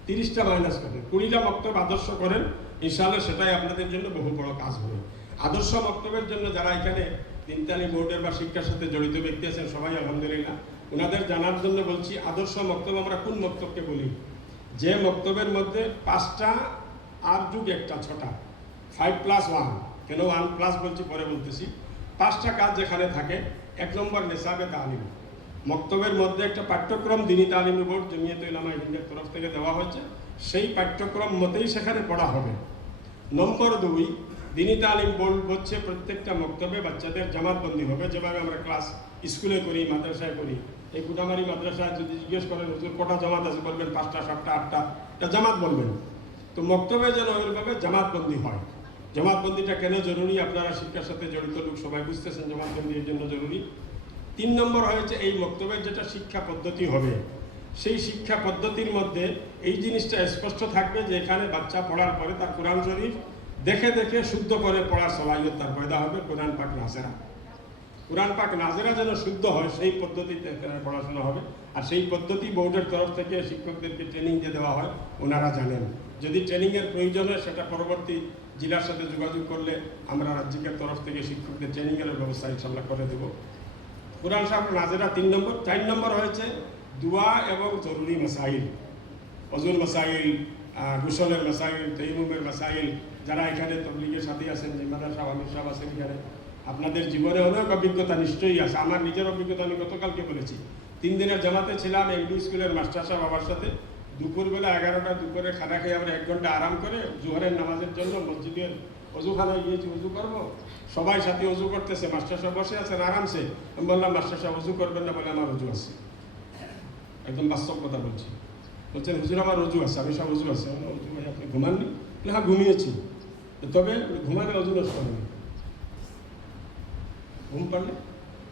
30টা মাইনাস করেন, 20টা মক্তব আদর্শ করেন, ইনশাআল্লাহ সেটাই আপনাদের জন্য বহু বড় কাজ হবে। আদর্শ মক্তবের জন্য যারা এখানে দিনতানি বোর্ডের বা শিক্ষার সাথে জড়িত ব্যক্তি আছেন, সবাই আলহামদুলিল্লাহ, ওনাদের জানার জন্য বলছি আদর্শ মক্তব আমরা কোন মক্তবকে বলি? যে মক্তবের মধ্যে 5টা আর যুগ একটা 6টা, 5+1, কেন 1+ বলছি পরে বলতেছি, 5টা কাজ যেখানে থাকে। 1 নম্বর নেশাবে তালিম, মক্তবের মধ্যে একটা পাঠ্যক্রম দিনী তালিম বোর্ড জমিয়ত উলামা হিন্দের তরফ থেকে দেওয়া হয়েছে, সেই পাঠ্যক্রম মতেই সেখানে পড়া হবে। নম্বর 2, দিনী তালিম বোর্ড হচ্ছে প্রত্যেকটা মক্তবে বাচ্চাদের জামাতবন্দি হবে, যেভাবে আমরা ক্লাস স্কুলে করি, মাদ্রাসায় করি। এই কুটামারি মাদ্রাসায় যদি জিজ্ঞেস করেন হুজুর কটা জামাত আছে, বলবেন 5টা 7টা 8টা, এটা জামাত বলবেন। তো মক্তবে যেন ওইভাবে জামাতবন্দি হয়। জামাতবন্দিটা কেন জরুরি? আপনারা শিক্ষার সাথে জড়িত লোক সবাই বুঝতেছেন জামাতবন্দি এর জন্য জরুরি। 3 নম্বর হয়েছে এই মক্তবের যেটা শিক্ষা পদ্ধতি হবে, সেই শিক্ষা পদ্ধতির মধ্যে এই জিনিসটা স্পষ্ট থাকবে যে এখানে বাচ্চা পড়ার পরে তার কোরআন শরীফ দেখে দেখে শুদ্ধ করে পড়ার সলাহিয়ত তার পয়দা হবে। কোরআন পাক নাজেরা যেন শুদ্ধ হয়, সেই পদ্ধতিতে এখানে পড়াশোনা হবে। আর সেই পদ্ধতি বোর্ডের তরফ থেকে শিক্ষকদেরকে ট্রেনিং দিয়ে দেওয়া হয়, ওনারা জানেন। যদি ট্রেনিংয়ের প্রয়োজন হয় সেটা পরবর্তী জেলার সাথে যোগাযোগ করলে আমরা রাজ্যের তরফ থেকে শিক্ষকদের ট্রেনিংয়ের ব্যবস্থা ইনশাআল্লাহ করে দেব। কোরআন সাহেব নাজেরা 3 নম্বর। 4 নম্বর হয়েছে দোয়া এবং জরুরি মাসাইল, অজুর মাসাইল, গোসলের মাসাইল, তাইমুমের মাসাইল। যারা এখানে তবলিগের সাথে আছেন, জিম্মাদার সাহেব, আমির সাহেব আছেন এখানে, আপনাদের জীবনে অনেক অভিজ্ঞতা নিশ্চয়ই আছে। আমার নিজের অভিজ্ঞতা আমি গতকালকে বলেছি। 3 দিনের জামাতে ছিলাম এমডি স্কুলের মাস্টার সাহেব বাবার সাথে। দুপুরবেলা 11টা দুপুরে খানা খেয়ে আমরা 1 ঘন্টা আরাম করে জোহরের নামাজের জন্য মসজিদের অজুখানায় গিয়েছি, অজু করবো। সবাই সাথে অজু করতেছে, মাস্টার সাহেব বসে আছেন আরামসে। আমি বললাম, মাস্টার সাহেব অজু করবেন না? বলে, আমার অজু আছে। একদম বাস্তব কথা বলছি। বলছেন, হুজুর আমার অজু আছে। আমি সব অজু আছে। অজু ভাই আপনি ঘুমাননি? হ্যাঁ ঘুমিয়েছি। তবে ঘুমালে অজু নষ্ট হয়নি। ঘুম পারলে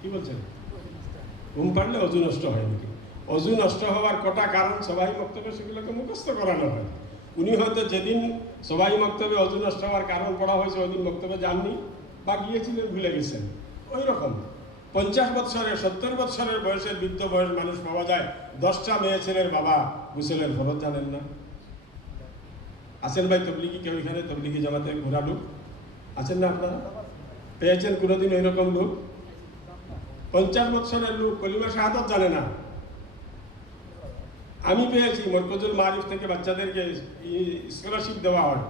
কি বলছেন? ঘুম পারলে অজু নষ্ট হয় নাকি? অজু নষ্ট হওয়ার কটা কারণ সবাই বক্তব্যে সেগুলোকে মুখস্থ করানো হয়। উনি হয়তো যেদিন সবাই বক্তব্যে অজু নষ্ট হওয়ার কারণ পড়া হয়েছে ওই দিন বক্তব্যে যাননি বা গিয়েছিলেন, ভুলে গেছেন। ওই রকম 50 বৎসরের 70 বৎসরের বয়সের বৃদ্ধ বয়স মানুষ পাওয়া যায়। 10টা মেয়ে ছেলের বাবা গোসলের ফরজ জানেন না। আছেন ভাই তবলিগি কেউ এখানে? তবলিগি জামাতে ঘোরা লোক আছেন না আপনারা? পেয়েছেন কোনোদিন ওই রকম লোক? 50 বৎসরের লোক কলিমা শাহাদাত জানে না। আমি পেয়েছি মরকজুল মারিফ থেকে বাচ্চাদেরকে স্কলারশিপ দেওয়া হয়।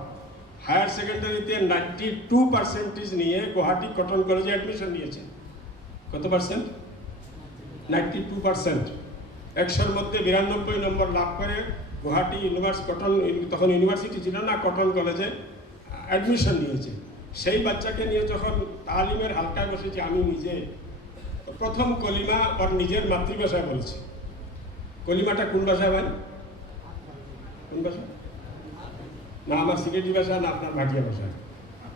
হায়ার সেকেন্ডারিতে 92% নিয়ে গুয়াহাটি কটন কলেজে অ্যাডমিশন নিয়েছে। কত পার্সেন্ট? 92%। 100-র মধ্যে 92 নম্বর লাভ করে গুয়াহাটি ইউনিভার্সিটি, কটন তখন ইউনিভার্সিটি ছিল না, কটন কলেজে অ্যাডমিশন নিয়েছে। সেই বাচ্চাকে নিয়ে যখন তালিমের হালকায় বসেছি, আমি নিজে প্রথম কলিমা ওর নিজের মাতৃভাষায় বলছি। কলিমাটা কোন ভাষায় ভাই? কোন ভাষা? না আমার সিলেটি ভাষা, না আপনার ভাটিয়া ভাষা।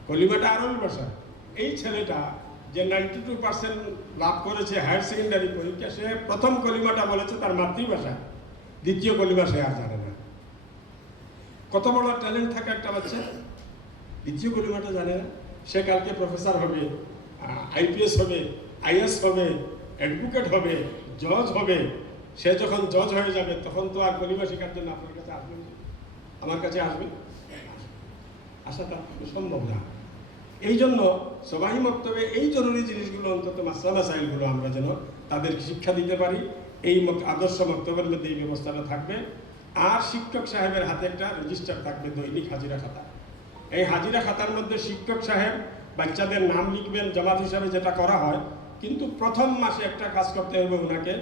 কলিমাটা আরবি ভাষা। এই ছেলেটা যে 92% লাভ করেছে হায়ার সেকেন্ডারি পরীক্ষা, সে প্রথম কলিমাটা বলেছে তার মাতৃভাষা, দ্বিতীয় কলিমা সে আর জানে না। কত বড় ট্যালেন্ট থাকে একটা বাচ্চা, দ্বিতীয় কলিমাটা জানে না। সে কালকে প্রফেসর হবে, আইপিএস হবে, আইএস হবে, অ্যাডভোকেট হবে, জজ হবে। সে যখন জজ হয়ে যাবে তখন তো আর কলিমা শেখার জন্য আপনার কাছে আসবে না, আমার কাছে আসবে? আসাটা সম্ভব না। এই জন্য সবাই মক্তবে এই জরুরি জিনিসগুলো, অন্তত মাসলা মাসাইলগুলো আমরা যেন তাদেরকে শিক্ষা দিতে পারি। এই আদর্শ মক্তবের মধ্যে এই ব্যবস্থাটা থাকবে। আর শিক্ষক সাহেবের হাতে একটা রেজিস্টার থাকবে, দৈনিক হাজিরা খাতা। এই হাজিরা খাতার মধ্যে শিক্ষক সাহেব বাচ্চাদের নাম লিখবেন জামাত হিসাবে, যেটা করা হয়। কিন্তু প্রথম মাসে একটা কাজ করতে হবে ওনাকে,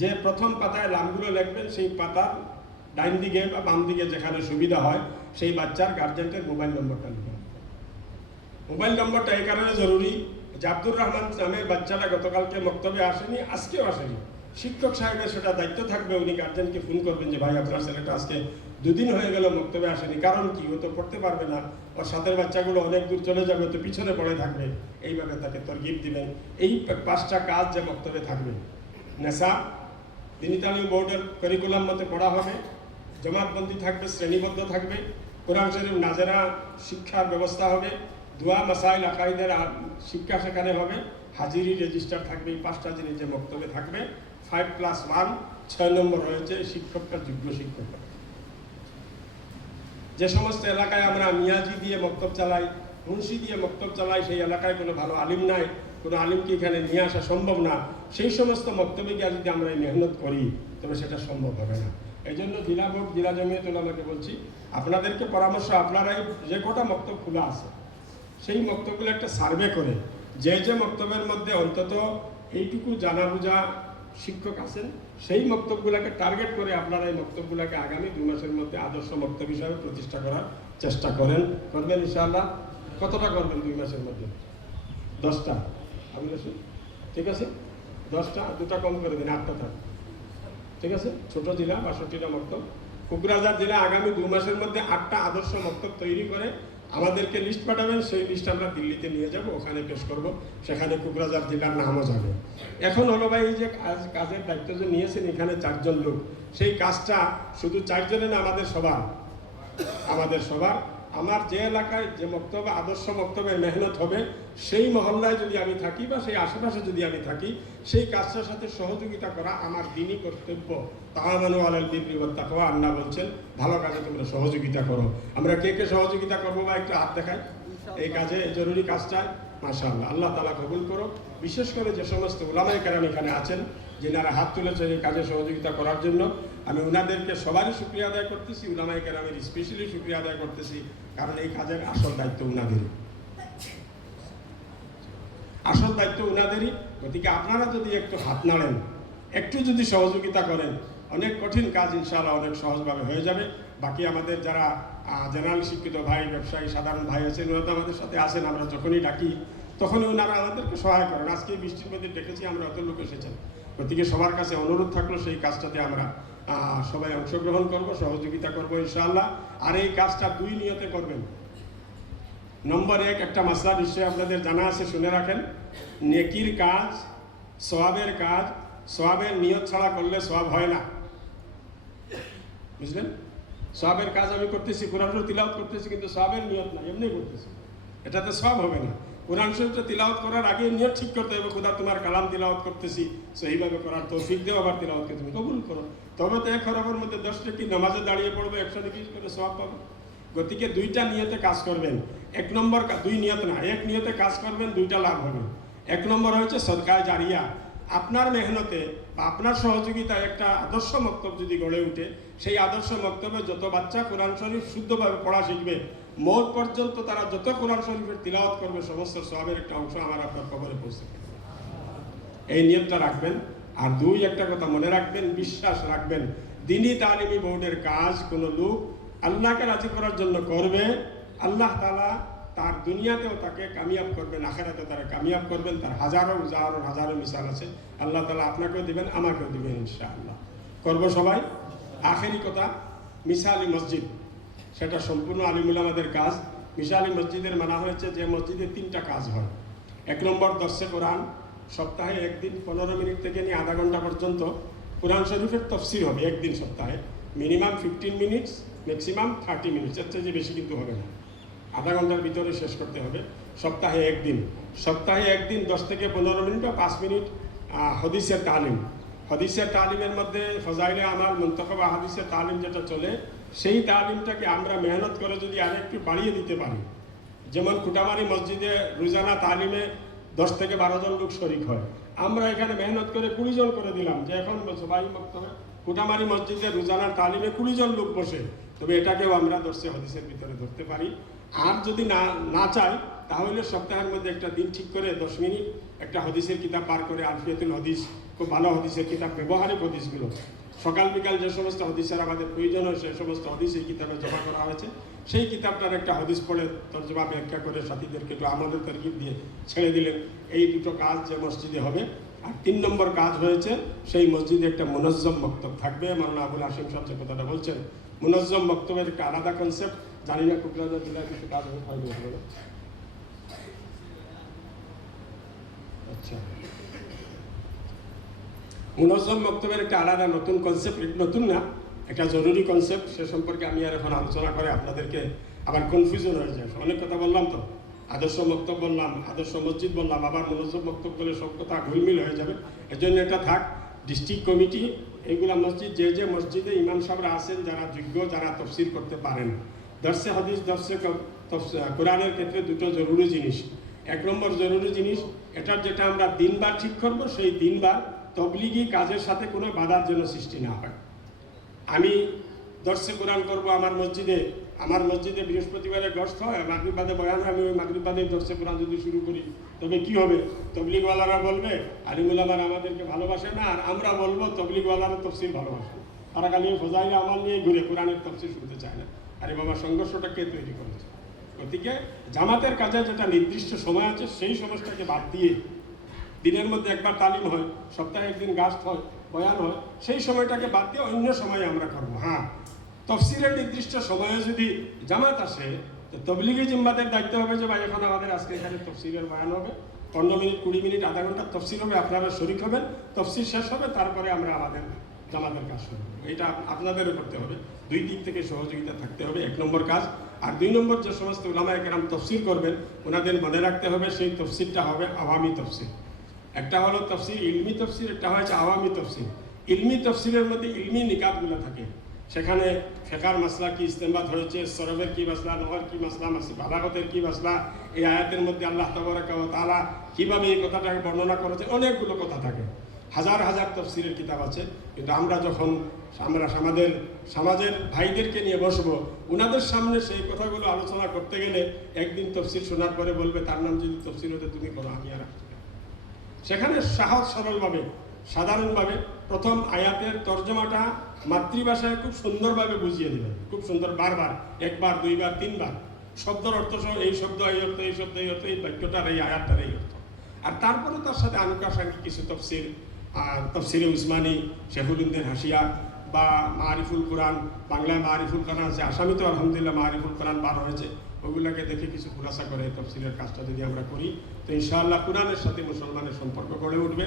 যে প্রথম পাতায় নামগুলো লিখবেন, সেই পাতার ডাইন দিকে বা বাম দিকে যেখানে সুবিধা হয় সেই বাচ্চার গার্জেন্টের মোবাইল নম্বরটা লিখবেন। মোবাইল নম্বরটা এই কারণে জরুরি যে আব্দুর রহমান নামের বাচ্চাটা গতকালকে মক্তবে আসেনি, আজকেও আসেনি। শিক্ষক সাহেবের সেটা দায়িত্ব থাকবে, উনি গার্জেনকে ফোন করবেন যে ভাই আপনার ছেলেটা আজকে 2 দিন হয়ে গেল মক্তবে আসেনি, কারণ কি? ও তো পড়তে পারবে না, ওর সাথের বাচ্চাগুলো অনেক দূর চলে যাবে, তো পিছনে পড়ে থাকবে। এইভাবে তাকে তরগিব দিবেন। এই 5টা কাজ যে মক্তবে থাকবে। নেশাব দিনী তালিম বোর্ডের কারিকুলাম মতে পড়া হবে। জমাতবন্দি থাকবে, শ্রেণীবদ্ধ থাকবে। কোরআন শরীফ নাজেরা শিক্ষার ব্যবস্থা হবে। দোয়া মাসাইল আকাইদের শিক্ষা সেখানে হবে। হাজিরি রেজিস্টার থাকবে। এই 5টা জিনিস যে মক্তবে থাকবে। 5+1 6 নম্বর রয়েছে শিক্ষকটা যোগ্য শিক্ষক। যে সমস্ত এলাকায় আমরা মিয়াজি দিয়ে মক্তব চালাই, মুন্সি দিয়ে মক্তব চালাই, সেই এলাকায় কোনো ভালো আলিম নাই, কোনো আলিমকে এখানে নিয়ে আসা সম্ভব না। সেই সমস্ত মক্তবে গিয়ে যদি আমরা মেহনত করি তবে সেটা সম্ভব হবে না। এই জন্য জেলা বোর্ড, জেলা জমিয়ত উলামাকে বলছি, আপনাদেরকে পরামর্শ, আপনারাই যে কটা মক্তব খোলা আছে সেই মক্তবগুলো একটা সার্ভে করে, যে মক্তবের মধ্যে অন্তত এইটুকু জানা বোঝা শিক্ষক আছেন, সেই মক্তবগুলোকে টার্গেট করে আপনারা এই মক্তবগুলোকে আগামী 2 মাসের মধ্যে আদর্শ মক্তব হিসাবে প্রতিষ্ঠা করার চেষ্টা করবেন ইনশাআল্লাহ। কতটা করবেন 2 মাসের মধ্যে? 10টা। আমি ঠিক আছে, 10টা, 2টা কম করে দিন, 8টা থাক। ঠিক আছে, ছোট জেলা 62টা মক্তব। কোকরাঝার জেলা আগামী 2 মাসের মধ্যে 8টা আদর্শ মক্তব তৈরি করে আমাদেরকে লিস্ট পাঠাবেন। সেই লিস্ট আমরা দিল্লিতে নিয়ে যাব, ওখানে পেশ করব, সেখানে কোকরাঝার জেলার নামও যাবে। এখন হলো ভাই, এই যে কাজের দায়িত্ব যে নিয়েছেন এখানে 4 জন লোক, সেই কাজটা শুধু 4 জনের না, আমাদের সবার। আমার যে এলাকায় যে মক্তবে আদর্শ মক্তবের মেহনত হবে, সেই মহল্লায় যদি আমি থাকি বা সেই আশেপাশে যদি আমি থাকি, সেই কাজটার সাথে সহযোগিতা করা আমার দিনই কর্তব্য। তাআমানু আলাল বিররি ওয়াত তাকওয়া, আল্লাহ বলছেন ভালো কাজে তোমরা সহযোগিতা করো। আমরা কে কে সহযোগিতা করবো বা একটু হাত দেখাই এই কাজে, এই জরুরি কাজটায়। মাশাআল্লাহ, আল্লাহ তাআলা কবুল করো। বিশেষ করে যে সমস্ত উলামায়ে কেরাম এখানে আছেন, যিনারা হাত তুলেছেন এই কাজে সহযোগিতা করার জন্য, আমি ওনাদেরকে সবারই শুকরিয়া আদায় করতেছি। উলামায়ে কেরামের স্পেশালি শুকরিয়া আদায় করতেছি, কারণ এই কাজের আসল দায়িত্ব ওনাদেরই। আসল দায়িত্ব ওনাদেরই। গতিকে আপনারা যদি একটু হাত নাড়েন, একটু যদি সহযোগিতা করেন, অনেক কঠিন কাজ ইনশাআল্লাহ অনেক সহজভাবে হয়ে যাবে। বাকি আমাদের যারা জেনারেল শিক্ষিত ভাই, ব্যবসায়ী, সাধারণ ভাই আছেন, ওরা তো আমাদের সাথে আসেন, আমরা যখনই ডাকি তখনই ওনারা আমাদেরকে সহায় করেন। আজকে বৃষ্টির মধ্যে ডেকেছি, আমরা অত লোক এসেছেন। গতিকে সবার কাছে অনুরোধ থাকলো সেই কাজটাতে আমরা সবাই অংশগ্রহণ করব, সহযোগিতা করব ইনশাআল্লাহ। আর এই কাজটা 2 নিয়তে করবেন। নম্বর 1, একটা মাসলা নিশ্চয়ই আপনাদের জানা আছে, শুনে রাখেন। নেকির কাজ, সওয়াবের কাজ, সওয়াবের নিয়ত ছাড়া করলে সওয়াব হয় না, বুঝলেন? সওয়াবের কাজ আমি করতেছি, কোরআন শরীফ তিলাওয়াত করতেছি, কিন্তু সওয়াবের নিয়ত না, এমনি করতেছি, এটাতে সওয়াব হবে না। কোরআন শরীফটা তিলাওয়াত করার আগে নিয়ত ঠিক করতে হবে, খোদা তোমার কালাম তিলাওয়াত করতেছি, সেইভাবে করার তৌফিক দেও, আবার তিলাওয়াতকে তুমি কবুল করো। তবে তো 1 হরফের মধ্যে 10 কি নামাজে দাঁড়িয়ে পড়বে, 120 করে সওয়াব পাবে। গতিকে 2টা নিয়তে কাজ করবেন। 1 নম্বর 2 নিয়ত না, 1 নিয়তে কাজ করবেন, 2টা লাভ হবে। 1 নম্বর হচ্ছে সদকায়ে জারিয়া। আপনার মেহনতে বা আপনার সহযোগিতায় একটা আদর্শ মক্তব যদি গড়ে ওঠে, সেই আদর্শ মক্তবে যত বাচ্চা কোরআন শরীফ শুদ্ধভাবে পড়া শিখবে, মওত পর্যন্ত তারা যত কোরআন শরীফের তিলাওয়াত করবে, সমস্ত সওয়াবের একটা অংশ আমার আপনার কবরে পৌঁছে যাবে। এই নিয়তটা রাখবেন। আর 2, একটা কথা মনে রাখবেন, বিশ্বাস রাখবেন, দ্বীনি তালিমি বোর্ডের কাজ কোনো লোক আল্লাহকে রাজি করার জন্য করবে, আল্লাহ তাআলা তার দুনিয়াতেও তাকে কামিয়াব করবেন, আখিরাতেও তারা কামিয়াব করবেন। তার হাজারো মিসাল আছে। আল্লাহ তাআলা আপনাকেও দিবেন, আমাকেও দিবেন ইনশাআল্লাহ। করব সবাই। আখেরি কথা, মিসালি মসজিদ, সেটা সম্পূর্ণ আলিম উলামাদের কাজ। মিসালি মসজিদের মানা হয়েছে যে মসজিদে 3টা কাজ হয়। 1 নম্বর দর্শে কোরআন, সপ্তাহে 1 দিন 15 মিনিট থেকে নিয়ে আধা ঘন্টা পর্যন্ত কোরআন শরীফের তফসির হবে। 1 দিন সপ্তাহে, মিনিমাম 15 মিনিটস, ম্যাক্সিমাম 30 মিনিটস, এর চেয়ে বেশি কিন্তু হবে না, আধা ঘন্টার ভিতরে শেষ করতে হবে। সপ্তাহে 1 দিন, সপ্তাহে 1 দিন 10 থেকে 15 মিনিট বা 5 মিনিট হদিসের তালিম। হদিসের তালিমের মধ্যে ফজাইলে আমার মুনতাখাব হাদিসের তালিম যেটা চলে, সেই তালিমটাকে আমরা মেহনত করে যদি আরেকটু বাড়িয়ে দিতে পারি। যেমন কুটামারি মসজিদে রোজানা তালিমে 10 থেকে 12 জন লোক শরিক হয়, আমরা এখানে মেহনত করে 20 জন করে দিলাম, যে এখন সবাই মক্তবে কুটামারি মসজিদে রোজানার তালিমে 20 জন লোক বসে। তবে এটাকেও আমরা দর্শে হদিসের ভিতরে ধরতে পারি। আর যদি না চাই, তাহলে সপ্তাহের মধ্যে একটা দিন ঠিক করে 10 মিনিট একটা হদিসের কিতাব পার করে, আলফিয়াতুল হদিস, খুব ভালো হদিসের কিতাব, ব্যবহারিক হদিসগুলো, সকাল বিকাল যে সমস্ত হদিসের আমাদের প্রয়োজন হয়, সেই সমস্ত হদিস এই কিতাবে জমা করা হয়েছে। সেই কিতাবটার একটা হদিস পড়ে তর্জমা ব্যাখ্যা করে সাথীদেরকে একটু আমাদের তরকিব দিয়ে ছেড়ে দিলেন। এই 2টো কাজ যে মসজিদে হবে। আর 3 নম্বর কাজ হয়েছে, সেই মসজিদে একটা মুনজ্জম বক্তব্য থাকবে। মাওলানা আবুল হাশিম সাহেব যে কথাটা বলছেন, মুনজ্জম বক্তব্যের একটা আলাদা কনসেপ্ট, জানি না কোকরাঝাড় জেলায় কিছু কাজ হয়নি। আচ্ছা, মুনজ্জম বক্তব্যের একটা আলাদা নতুন কনসেপ্ট, নতুন না, একটা জরুরি কনসেপ্ট। সে সম্পর্কে আমি আর এখন আলোচনা করে আপনাদেরকে আবার কনফিউশন হয়ে যায়। অনেক কথা বললাম তো, আদর্শ বক্তব্য বললাম, আদর্শ মসজিদ বললাম, আবার মুনজ্জম বক্তব্য বলে সব কথা ঘুলমিল হয়ে যাবে। এজন্য এটা থাক। ডিস্ট্রিক্ট কমিটি, এইগুলা মসজিদ, যে মসজিদে ইমাম সাহেবরা আছেন, যারা যোগ্য, যারা তফসির করতে পারেন, দর্শে হাদিস, দর্শে কোরআনের ক্ষেত্রে 2টো জরুরি জিনিস। 1 নম্বর জরুরি জিনিস, এটার যেটা আমরা দিনবার ঠিক করব, সেই দিনবার তবলিগি কাজের সাথে কোনো বাধার জন্য সৃষ্টি না হয়। আমি দর্শে কোরআন করব আমার মসজিদে বৃহস্পতিবারে গস্ত হয়, মাগরিব বাদে বয়ান হয়, আমি ওই মাগরিব বাদে দর্শে কোরআন যদি শুরু করি, তবে কি হবে? তবলিগওয়ালারা বলবে আলিম উলামারা আমাদেরকে ভালোবাসে না, আর আমরা বলবো তবলিগওয়ালারা তফসির ভালোবাসে। তারা খালি ফজাইলে আমল নিয়ে ঘুরে, কোরআনের তফসির শুনতে চায় না। আরে বাবা, সংঘর্ষটা কে তৈরি করেছে? গতিকে জামাতের কাজে যেটা নির্দিষ্ট সময় আছে, সেই সময়টাকে বাদ দিয়ে, দিনের মধ্যে একবার তালিম হয়, সপ্তাহে 1 দিন গাস্ট হয়, বয়ান হয়, সেই সময়টাকে বাদ দিয়ে অন্য সময়ে আমরা করবো। হ্যাঁ, তফসিরের নির্দিষ্ট সময়ে যদি জামাত আসে, তো তবলিগি জিম্মাদের দায়িত্ব হবে যে ভাই, এখন আমাদের আজকে এখানে তফসিরের বয়ান হবে, 15 মিনিট, 20 মিনিট, আধা ঘন্টা তফসির হবে, আপনারা শরিক হবেন, তফসির শেষ হবে, তারপরে আমরা আমাদের জামাতের কাজ শুরু করবো। এটা আপনাদেরও করতে হবে। 2 দিক থেকে সহযোগিতা থাকতে হবে, 1 নম্বর কাজ। আর 2 নম্বর, যে সমস্ত উলামায়ে কেরাম তফসির করবেন, ওনাদের মনে রাখতে হবে সেই তফসিরটা হবে আওয়ামী তফসির। একটা হলো তফসির ইলমি তফসির, একটা হচ্ছে আওয়ামী তফসির। ইলমি তফসিরের মধ্যে ইলমি নিকাতগুলো থাকে, সেখানে ফেকার মাসলা কি ইস্তেমবাদ হয়েছে, সরবের কি মাসলা, নহর কি মাসলা, বালাগতের কি মাসলা, এই আয়াতের মধ্যে আল্লাহ তাবারাকা ওয়া তাআলা কিভাবে এই কথাটাকে বর্ণনা করেছে, অনেকগুলো কথা থাকে। হাজার হাজার তফসিরের কিতাব আছে। কিন্তু আমরা যখন আমাদের সমাজের ভাইদেরকে নিয়ে বসবো, ওনাদের সামনে সেই কথাগুলো আলোচনা করতে গেলে, একদিন তফসির শোনার পরে বলবে, তার নাম যদি তফসির হতে তুমি করো, আমি আর সেখানে সহজ সরলভাবে সাধারণভাবে প্রথম আয়াতের তর্জমাটা মাতৃভাষায় খুব সুন্দরভাবে বুঝিয়ে দিলেন, খুব সুন্দর, বারবার, একবার, দুইবার, তিনবার, শব্দের অর্থ সহ এই শব্দ এই অর্থ, এই শব্দ এই অর্থ, এই বাক্যটার এই আয়াতটার এই অর্থ। আর তারপরে তার সাথে আনুষঙ্গিক কিছু তফসির, তফসিরে উসমানী, শেহুলুদ্দিন হাসিয়া বা মারিফুল কোরআন, বাংলায় মারিফুল কোরআন আছে, আসামিতে আলহামদুলিল্লাহ মারিফুল কোরআন বার হয়েছে, ওগুলোকে দেখে কিছু খুলাসা করে তফসিলের কাজটা যদি আমরা করি তো ইনশাআল্লাহ কোরআনের সাথে মুসলমানের সম্পর্ক গড়ে উঠবে।